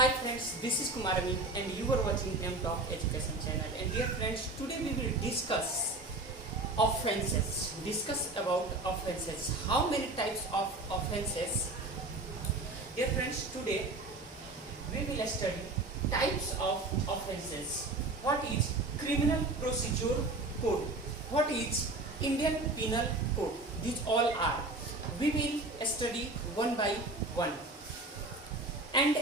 Hi friends, this is Kumar Amit and you are watching M Talk Education channel. And dear friends, today we will discuss offenses. Discuss about offenses. How many types of offenses? Dear friends, today we will study types of offenses. What is Criminal Procedure Code? What is Indian Penal Code? These all are. We will study one by one. And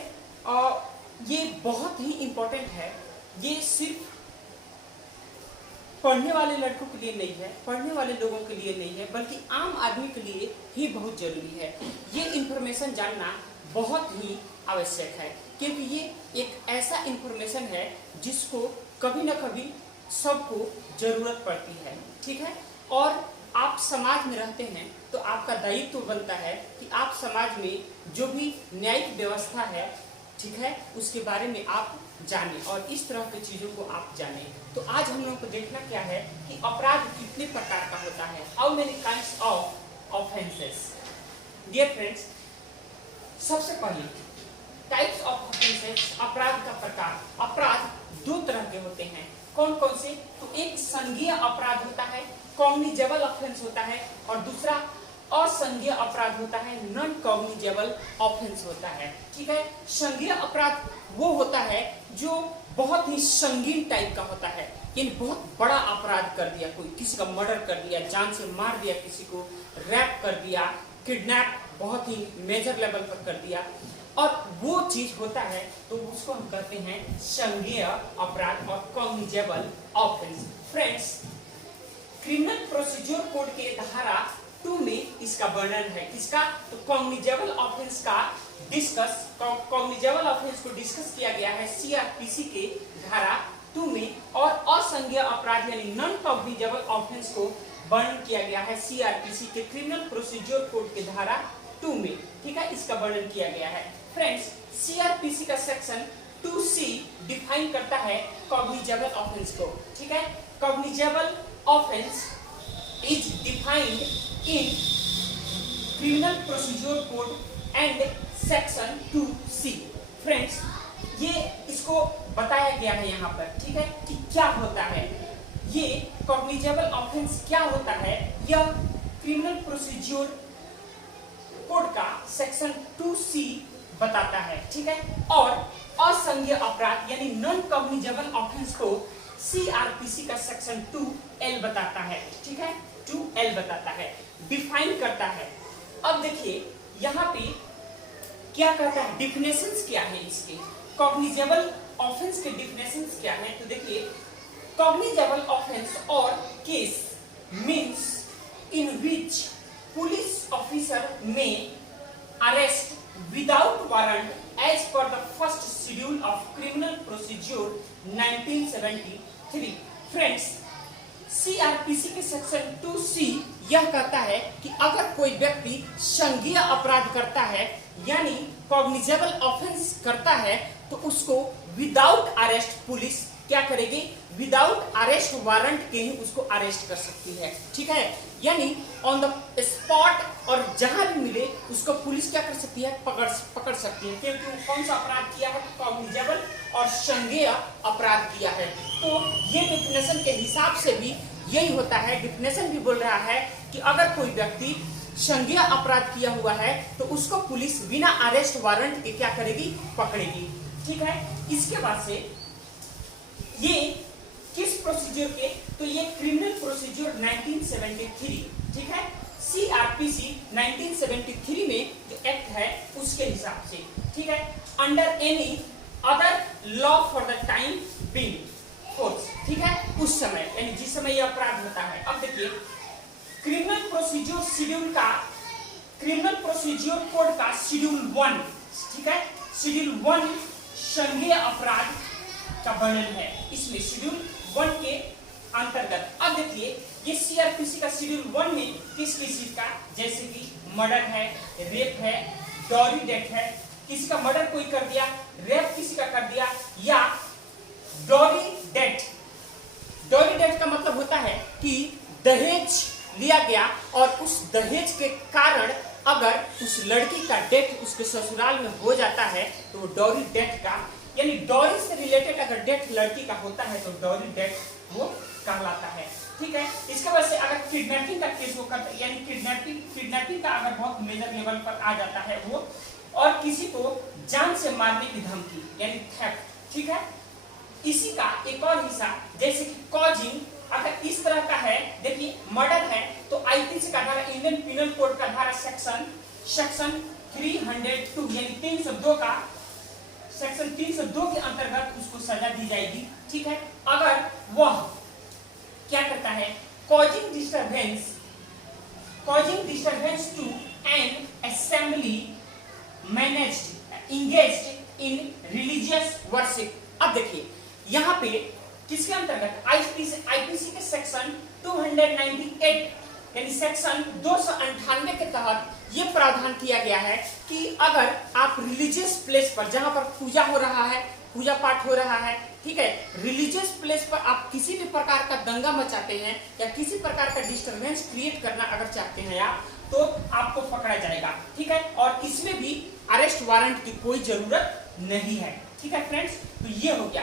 ये बहुत ही important है। ये सिर्फ पढ़ने वाले लड़कों के लिए नहीं है, पढ़ने वाले लोगों के लिए नहीं है, बल्कि आम आदमी के लिए ही बहुत जरूरी है। ये इंफॉर्मेशन जानना बहुत ही आवश्यक है, क्योंकि ये एक ऐसा इंफॉर्मेशन है जिसको कभी ना कभी सबको जरूरत पड़ती है, ठीक है। और आप समाज में रहते हैं तो आपका दायित्व बनता है कि आप समाज में जो भी न्यायिक व्यवस्था है, ठीक है, उसके बारे में आप जानें और इस तरह की चीजों को आप जानें। तो आज हम लोगों को देखना क्या है कि अपराध कितने प्रकार का होता है। How many kinds of offences. Dear friends, सबसे पहले टाइप्स ऑफ ऑफेंसेस, अपराध का प्रकार। अपराध दो तरह के होते हैं। कौन कौन से? तो एक संज्ञेय अपराध होता है, कॉग्निजेबल ऑफेंस होता है, और दूसरा असंज्ञेय अपराध होता है, नॉन कॉग्निजेबल ऑफेंस होता है, ठीक है। संज्ञेय अपराध वो होता है जो बहुत ही संगीन टाइप का होता है, यानी बहुत बड़ा अपराध कर दिया, कोई किसी का मर्डर कर दिया, जान से मार दिया, किसी को रैप कर दिया, किडनैप बहुत ही मेजर लेवल पर कर दिया, और वो चीज होता है तो उसको हम कहते हैं संज्ञेय अपराध और cognizable offence. Friends, criminal procedure code के धारा 2 में इसका वर्णन है। किसका? तो कॉग्निजेबल ऑफेंस का कॉग्निजेबल ऑफेंस को डिस्कस किया गया है सीआरपीसी के धारा 2 में, और असंज्ञेय अपराध यानी नॉन कॉग्निजेबल ऑफेंस को वर्णन किया गया है सीआरपीसी के क्रिमिनल प्रोसीजर कोड के धारा 2 में, ठीक है, इसका वर्णन किया गया है। फ्रेंड्स, सीआरपीसी का सेक्शन 2C डिफाइन करता है कॉग्निजेबल ऑफेंस को, ठीक है। Cognizable offence is defined in criminal procedure code and section 2C। Friends, ये इसको बताया गया है यहाँ पर, ठीक है, कि क्या होता है ये कॉग्निजेबल ऑफेंस, क्या होता है। यह क्रिमिनल प्रोसीजर कोड का सेक्शन 2C बताता है, ठीक है। और असंज्ञेय अपराध यानी नॉन कॉग्निजेबल ऑफेंस को सीआरपीसी का सेक्शन 2L बताता है, ठीक है, 2L बताता है, डिफाइन करता है। अब देखिए यहाँ पे क्या कहता है, डिफिनेशंस क्या है इसके, कॉग्निजेबल ऑफेंस के डिफिनेशंस क्या है। तो देखिए, कॉग्निजेबल ऑफेंस और केस मींस इन विच पुलिस ऑफिसर में arrest without warrant as per the first schedule of criminal procedure 1973। Friends, CrPC के सेक्शन 2C यह कहता है कि अगर कोई व्यक्ति संज्ञेय अपराध करता है यानी कॉग्निजेबल ऑफेंस करता है तो उसको विदाउट अरेस्ट पुलिस क्या करेगी, विदाउट अरेस्ट वारंट के ही उसको अरेस्ट कर सकती है, ठीक है। यानी ऑन द स्पॉट और जहां भी मिले उसको पुलिस क्या कर सकती है, पकड़ सकती है, क्योंकि वो कौन सा अपराध किया है, कॉग्निजेबल और संज्ञेय अपराध किया है। तो ये डिफिनेशन के हिसाब से भी यही होता है। डिफिनेशन भी बोल रहा है कि अगर कोई व्यक्ति संज्ञेय अपराध किया हुआ है तो उसको पुलिस बिना अरेस्ट वारंट के क्या करेगी, पकड़ेगी, ठीक है। इसके बाद से ये किस प्रोसीजर के, तो ये क्रिमिनल प्रोसीजर 1973, ठीक है, सीआरपीसी 1973 में जो एक्ट है उसके हिसाब से, ठीक है, under any other law for the time being force, ठीक है, उस समय यानी जिस समय ये अपराध होता है। अब देखिए, क्रिमिनल प्रोसीजर शेड्यूल का, क्रिमिनल प्रोसीजर कोड का शेड्यूल 1, ठीक है, शेड्यूल 1 संज्ञेय अपराध का वर्णन है इसमें, शेड्यूल 1 के अंतर्गत। अब देखिए, ये सीआरपीसी का शेड्यूल 1 में किस चीज का, जैसे कि मर्डर है, रेप है, डॉरी डेथ है, किसी का मर्डर कोई कर दिया, रेप किसी का कर दिया, या डॉरी डेथ। डॉरी डेथ का मतलब होता है कि दहेज लिया गया और उस दहेज के कारण अगर उस लड़की का डेथ उसके ससुराल में हो जाता है तो वो डॉरी डेथ का, यानी डॉरी से रिलेटेड अगर डेथ लड़की का होता है तो डॉरी डेथ वो कहलाता है। ठीक है, इसके वजह से अगर किडनैपिंग का केस वो करता है, यानी किडनैपिंग का अगर बहुत मेजर लेवल पर आ जाता है वो, और किसी को जान से मारने की धमकी यानी थेफ्ट। ठीक है, इसी का एक और हिस्सा जैसे कि कॉजिंग, अगर इस तरह का है, देखिए मर्डर है तो आईपीसी का धारा, इंडियन पिनल कोड का धारा सेक्शन 302 यानी 302 का सेक्शन 302 के अंतर्गत उसको सजा दी जाएगी। ठीक है, अगर वह क्या करता है, causing disturbance to an assembly managed engaged in religious worship. अब देखिए यहाँ पे किसके अंतर्गत, आईपीसी के सेक्शन 298 यानी सेक्शन 298 के तहत ये प्रावधान किया गया है कि अगर आप रिलीजियस प्लेस पर, जहां पर पूजा हो रहा है, पूजा पाठ हो रहा है, ठीक है, रिलीजियस प्लेस पर आप किसी भी प्रकार का दंगा मचाते हैं या किसी प्रकार का डिस्टरबेंस क्रिएट करना अगर चाहते हैं आप, तो आपको पकड़ा जाएगा। ठीक है, और इसमें भी अरेस्ट वारंट की कोई जरूरत नहीं है। ठीक है फ्रेंड्स, तो ये हो गया।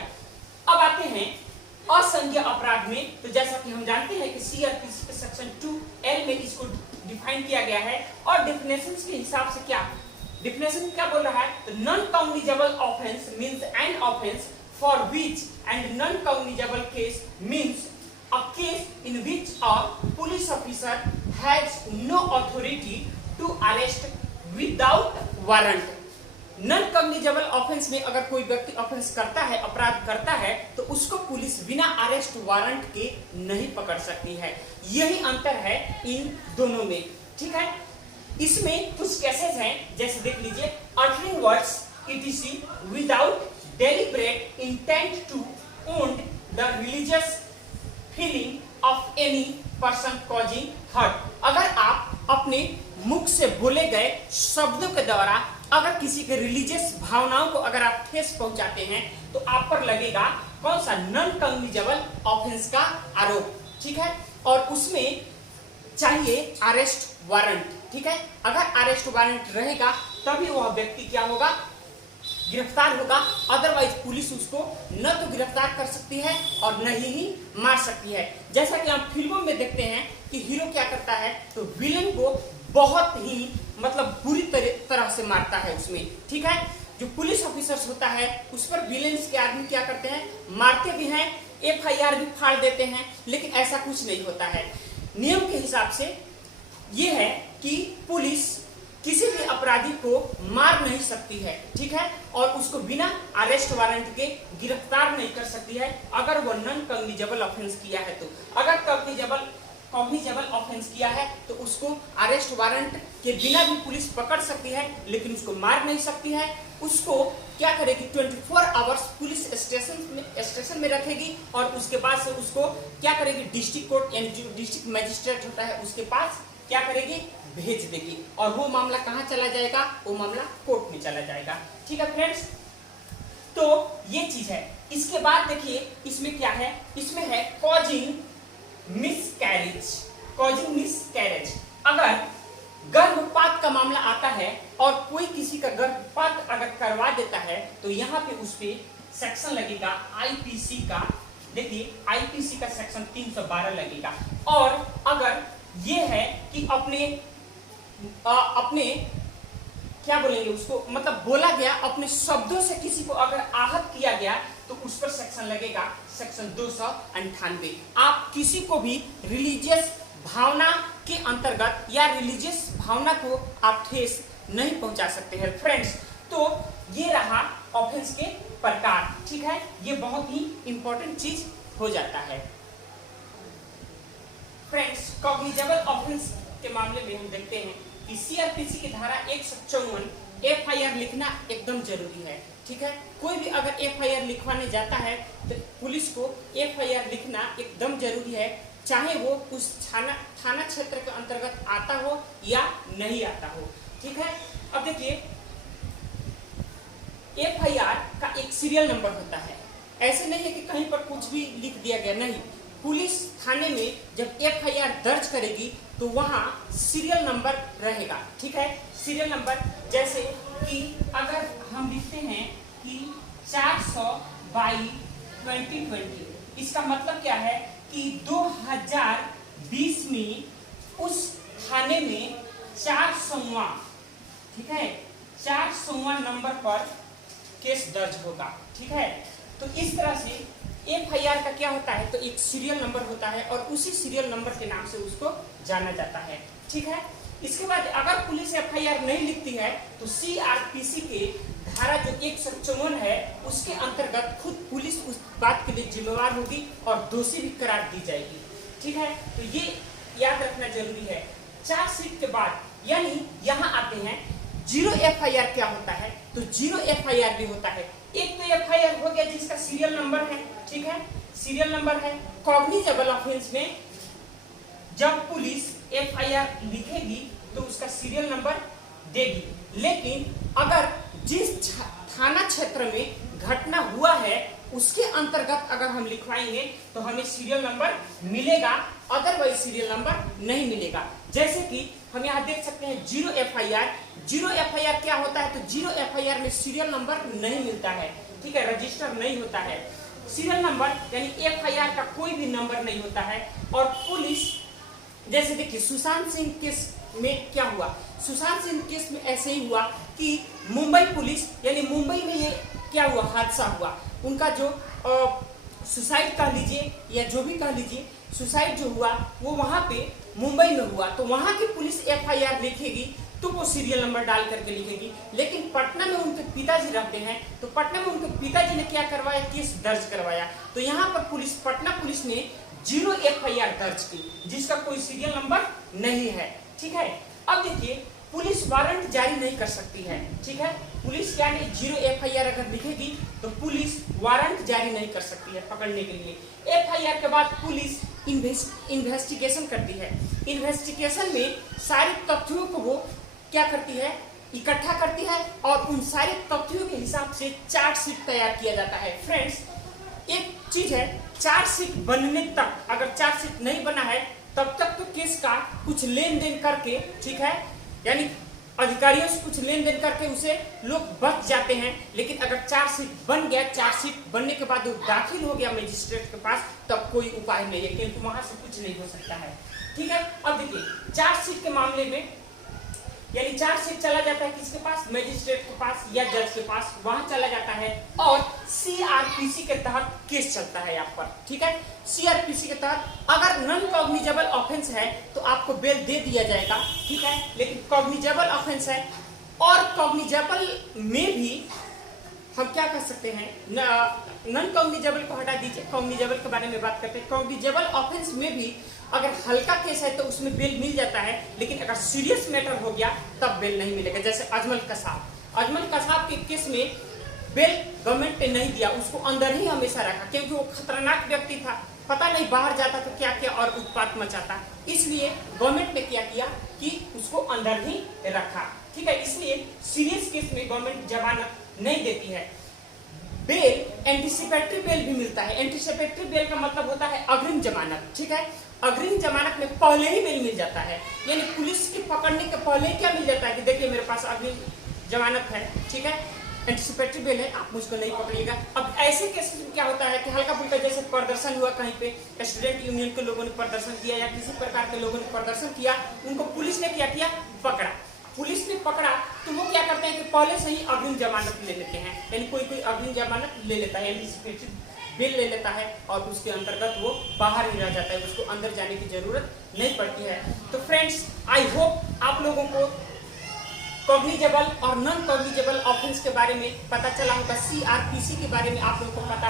अब आते हैं असंज्ञेय अपराध में। तो जैसा कि हम जानते हैं कि सीआरपीसी के सेक्शन 2L में इसको डिफाइन किया गया है, और डेफिनेशंस के हिसाब से क्या डिफिनेशन क्या बोल रहा है, तो non cognizable offence means an offence for which and non cognizable case means a case in which a police officer has no authority to arrest without warrant। Non cognizable offence में अगर कोई व्यक्ति offence करता है, अपराध करता है, तो उसको पुलिस बिना अरेस्ट वारंट के नहीं पकड़ सकती है। यही अंतर है इन दोनों में। ठीक है, इसमें कुछ केसेस हैं, जैसे देख लीजिए, uttering words etc without deliberate intent to wound the religious feeling of any person causing hurt. अगर आप अपने मुख से बोले गए शब्दों के द्वारा अगर किसी के रिलीजियस भावनाओं को अगर आप ठेस पहुंचाते हैं तो आप पर लगेगा कौन सा, नॉन कॉग्निजेबल ऑफेंस का आरोप। ठीक है, और उसमें चाहिए अरेस्ट वारंट। ठीक है, अगर अरेस्ट वारंट रहेगा तभी वह व्यक्ति क्या होगा, गिरफ्तार होगा, अदरवाइज पुलिस उसको न तो गिरफ्तार कर सकती है और न ही मार सकती है। जैसा कि हम फिल्मों में देखते हैं कि हीरो क्या करता है, तो विलन को बहुत ही मतलब बुरी तरह से मारता है उसमें। ठीक है, जो पुलिस ऑफिसर्स होता है उस पर विलेंस के आदमी क्या करते हैं, मारते भी हैं, FIR भी फाड़ देते हैं, लेकिन ऐसा कुछ नहीं होता है। नियम के हिसाब से ये है कि पुलिस किसी भी अपराधी को मार नहीं सकती है। ठीक है, और उसको बिना अरेस्ट वारंट के गिरफ्तार नहीं कर सकती है अगर वो नॉन कॉग्निजेबल ऑफेंस किया है। तो अगर कॉग्निजेबल ऑफेंस किया है तो उसको अरेस्ट वारंट के बिना भी पुलिस पकड़ सकती है, लेकिन उसको मार नहीं सकती है। उसको क्या करेगी, 24 आवर्स पुलिस स्टेशन में रखेगी, और उसके बाद से उसको क्या करेगी, डिस्ट्रिक्ट कोर्ट यानी जो डिस्ट्रिक्ट मजिस्ट्रेट होता है उसके पास क्या करेगी, भेज देगी, और वो मामला कहाँ चला जाएगा, वो मामला कोर्ट में चला जाएगा। ठीक है फ्रेंड्स, तो ये चीज है। इसके बाद देखिए इसमें क्या है, इसमें है कॉजिंग मिसकैरेज। अगर गर्भपात का मामला आता है और कोई किसी का गर्भपात अगर करवा देता है तो यहाँ पे उस पे सेक्शन लगेगा आईपीसी का, देखिए आईपीसी का सेक्शन 312 लगेगा। और अगर ये है कि अपने क्या बोलेंगे उसको, मतलब बोला गया अपने शब्दों से किसी को अगर आहत किया गया तो उस पर सेक्शन लगेगा सेक्शन 298। आप किसी को भी रिलीजियस भावना के अंतर्गत या रिलीजियस भावना को आप ठेस नहीं पहुंचा सकते हैं फ्रेंड्स। तो ये रहा ऑफेंस के प्रकार। ठीक है, ये बहुत ही इंपॉर्टेंट चीज हो जाता है फ्रेंड्स। कॉग्निजेबल ऑफेंस के मामले में हम देखते हैं कि सीआरपीसी की धारा 154 FIR लिखना एकदम जरूरी है। ठीक है, कोई भी अगर FIR लिखवाने जाता है तो पुलिस को FIR लिखना एकदम जरूरी है, चाहे वो उस थाना क्षेत्र के अंतर्गत आता हो या नहीं आता हो। ठीक है, अब देखिए FIR का एक सीरियल नंबर होता है, ऐसे नहीं है कि कहीं पर कुछ भी लिख दिया गया, नहीं। पुलिस थाने में जब FIR दर्ज करेगी तो वहां सीरियल नंबर रहेगा। ठीक है, सीरियल नंबर जैसे कि अगर हम लिखते हैं कि 400/2020, इसका मतलब क्या है कि 2020 में उस थाने में 400वां, ठीक है, 400वां नंबर पर केस दर्ज होगा। ठीक है, तो इस तरह से FIR का क्या होता है, तो एक सीरियल नंबर होता है और उसी सीरियल नंबर के नाम से उसको जाना जाता है। ठीक है, इसके बाद अगर पुलिस FIR नहीं लिखती है तो CRPC के धारा जो 154 है उसके अंतर्गत खुद पुलिस उस बात के लिए जिम्मेवार होगी और दोषी भी करार दी जाएगी। ठीक है, तो ये याद रखना जरूरी है। चार्जशीट के बाद यानी यहाँ आते हैं जीरो FIR क्या होता है, तो जीरो FIR भी होता है। एक तो FIR हो गया जिसका सीरियल नंबर है, ठीक है, सीरियल नंबर है। कॉग्निजेबल ऑफेंस में जब पुलिस FIR लिखेगी तो उसका सीरियल नंबर देगी, लेकिन अगर जिस थाना क्षेत्र में घटना हुआ है उसके अंतर्गत अगर हम लिखवाएंगे तो हमें सीरियल नंबर मिलेगा, अदरवाइज सीरियल नंबर नहीं मिलेगा। जैसे कि हम यहाँ देख सकते हैं जीरो FIR। जीरो FIR क्या होता है, तो जीरो FIR में सीरियल नंबर नहीं मिलता है। ठीक है, रजिस्टर नहीं होता है। सीरियल नंबर यानी FIR का कोई भी नंबर नहीं होता है। और पुलिस जैसे देखिए सुशांत सिंह केस में क्या हुआ, सुशांत सिंह केस में ऐसे ही हुआ कि मुंबई पुलिस यानी मुंबई में ये क्या हुआ, हादसा हुआ, उनका जो सुसाइड कह लीजिए या जो भी कह लीजिए, सुसाइड जो हुआ वो वहां पे मुंबई में हुआ, तो वहां की पुलिस FIR लिखेगी तो वो सीरियल नंबर डाल करके लिखेगी। लेकिन पटना में उनके पिताजी रहते हैं, तो पटना में उनके पिताजी ने क्या करवाया, केस दर्ज करवाया, तो यहाँ पर पुलिस, पटना पुलिस ने जीरो FIR दर्ज की जिसका कोई सीरियल नंबर नहीं है। ठीक है, अब देखिए पुलिस वारंट जारी नहीं कर सकती है। ठीक है, पुलिस क्या नहीं, जीरो FIR अगर लिखेगी तो पुलिस वारंट जारी नहीं कर सकती है पकड़ने के लिए। FIR के बाद पुलिस इन्वेस्टिगेशन करती है। इन्वेस्टिगेशन में सारे तथ्यों को वो क्या करती है, इकट्ठा करती है और उन सारे तथ्यों के हिसाब से चार्जशीट तैयार किया जाता है। फ्रेंड्स, एक चीज है, चार्जशीट बनने तक अगर चार्जशीट नहीं बना है तब तक तो केस का कुछ लेन देन करके, ठीक है, यानी अधिकारियों से कुछ लेन देन करके उसे लोग बच जाते हैं। लेकिन अगर चार्जशीट बन गया, चार्जशीट बनने के बाद वो दाखिल हो गया मजिस्ट्रेट के पास, तब कोई उपाय नहीं है, क्योंकि वहां से कुछ नहीं हो सकता है। ठीक है, अब देखिए चार्जशीट के मामले में यानी चार्जशीट चला जाता है किसके पास, मजिस्ट्रेट के पास या जज के पास, वहां चला जाता है और CRPC के तहत केस चलता है यहाँ पर। ठीक है, CRPC के तहत अगर नॉन कॉग्निजेबल ऑफेंस है तो आपको बेल दे दिया जाएगा। ठीक है, लेकिन कॉग्निजेबल ऑफेंस है और कॉग्निजेबल में भी हम क्या कर सकते हैं, नॉन कॉग्निजेबल को हटा दीजिए, कॉग्निजेबल के बारे में बात करते हैं। कॉग्निजेबल ऑफेंस में भी अगर हल्का केस है तो उसमें बेल मिल जाता है, लेकिन अगर सीरियस मैटर हो गया तब बेल नहीं मिलेगा। जैसे अजमल कसाब के केस में बेल गवर्नमेंट ने नहीं दिया, उसको अंदर ही हमेशा रखा क्योंकि वो खतरनाक व्यक्ति था, पता नहीं बाहर जाता तो क्या क्या और उत्पात मचाता, इसलिए गवर्नमेंट ने क्या किया कि उसको अंदर ही रखा। ठीक है, इसलिए सीरियस केस में गवर्नमेंट जमानत नहीं देती है। बेल एंटीसिपेटरी बेल भी मिलता है। एंटीसिपेटरी बेल का मतलब होता है अग्रिम जमानत। ठीक है, अग्रिम जमानत में पहले ही बेल मिल जाता है, यानी पुलिस के पकड़ने के पहले क्या मिल जाता है कि देखिए मेरे पास अग्रिम जमानत है। ठीक है, एंटीसिपेटरी बेल है, आप मुझको नहीं पकड़िएगा। अब ऐसे केसेस में क्या होता है कि हल्का फुल्का जैसे प्रदर्शन हुआ, कहीं पे स्टूडेंट यूनियन के लोगों ने प्रदर्शन किया या किसी प्रकार के लोगों ने प्रदर्शन किया, उनको पुलिस ने क्या किया, पकड़ा। पुलिस ने पकड़ा तो वो क्या करते हैं कि पहले से ही अग्रिम जमानत ले लेते हैं, यानी कोई अग्रिम जमानत ले लेता है, एंटीसिपेटरी बेल ले लेता है और उसके अंतर्गत वो बाहर ही रह जाता है, उसको अंदर जाने की जरूरत नहीं पड़ती है। तो फ्रेंड्स, आई होप आप लोगों को कॉग्निजेबल और नॉन कॉग्निजेबल ऑफेंस के बारे में पता चला होगा, CRPC के बारे में आप लोगों को पता,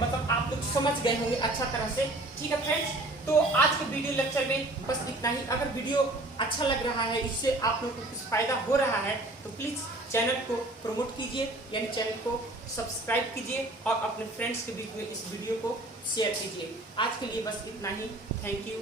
मतलब आप लोग समझ गए होंगे अच्छा तरह से। ठीक है फ्रेंड्स, तो आज के वीडियो लेक्चर में बस इतना ही। अगर वीडियो अच्छा लग रहा है, इससे आप लोगों को कुछ फायदा हो रहा है, तो प्लीज चैनल को प्रमोट कीजिए, यानी चैनल को सब्सक्राइब कीजिए और अपने फ्रेंड्स के बीच में इस वीडियो को शेयर कीजिए। आज के लिए बस इतना ही। Thank you.